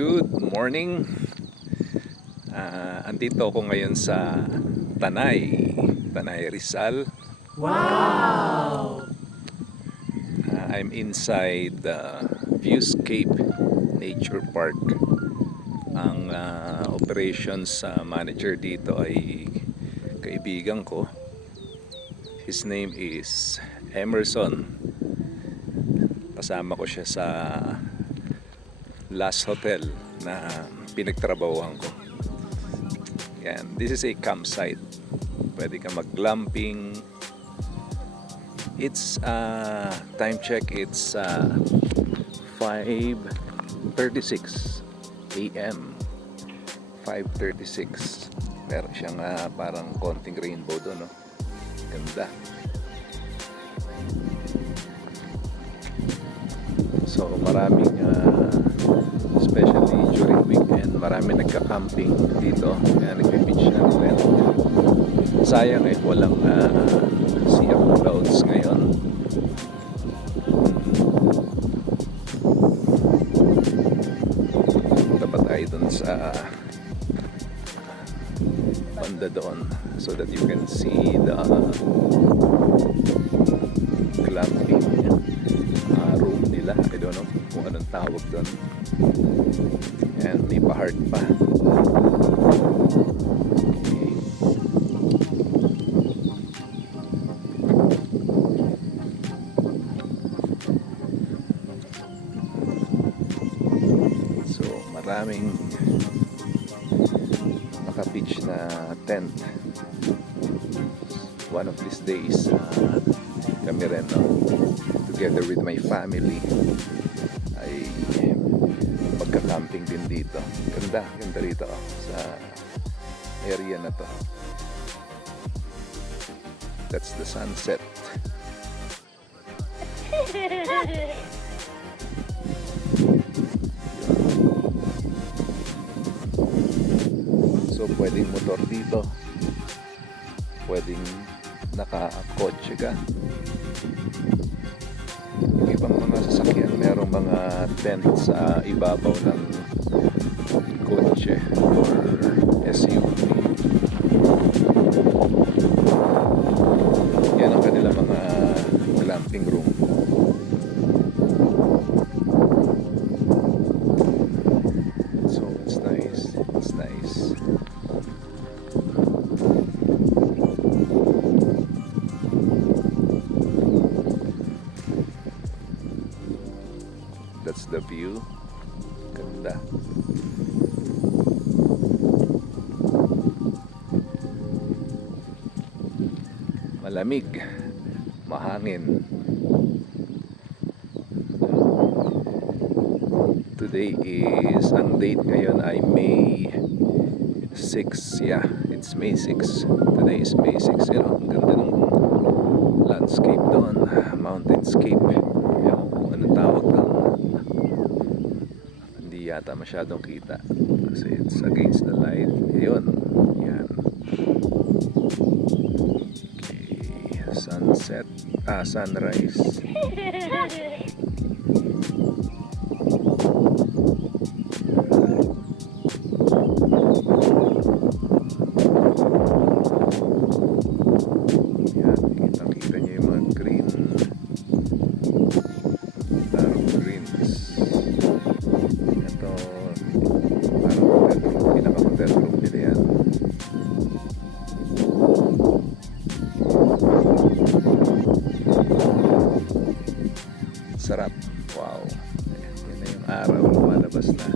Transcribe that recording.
Good morning. Andito ako ngayon sa Tanay, Rizal. Wow! I'm inside the VIEWSCAPE Nature Park. Ang operations manager dito ay kaibigan ko. His name is Emerson. Kasama ko siya sa last hotel na pinagtrabahuhan ko. Yan, this is a campsite. Pwede ka mag-glamping. It's time check, it's 5:36 AM. 5:36. Meron siyang parang konting rainbow doon, no? Ganda. So maraming especially during weekend, maraming nagka-camping dito, kaya nagbe-beach na rin. Sayang walang sea of clouds ngayon. Punta pa tayo dun sa banda doon so that you can see the glamping room nila. I don't know kung anong tawag doon. And may pa-heart pa. Okay. So maraming naka-pitch na tent. One of these days kami rin, together with my family, ay magka-camping din dito. Ganda rito sa area na to. That's the sunset. So pwedeng motor dito, pwedeng naka-kotse ka. Yung ibang mga sasakyan, merong mga tent sa ibabaw ng kotse or SUV. Yan ang kanilang mga glamping room. So it's nice, it's nice. That's the view. Ganda. Malamig, mahangin. Today is, ang date ngayon ay May 6. Yeah, it's May 6. Today is May 6. You know, ang ganda ng landscape doon, mountainscape. Yung ano tawag doon, hindi yata masyadong kita kasi it's against the light. Yun, yan. Okay, sunset, sunrise. Yan, kita niyo yung mga green, dark greens. Ito, parang hotel room, pinaka-hotel room nila yan. Sarap. Wow. Yan na yung araw, lumalabas na.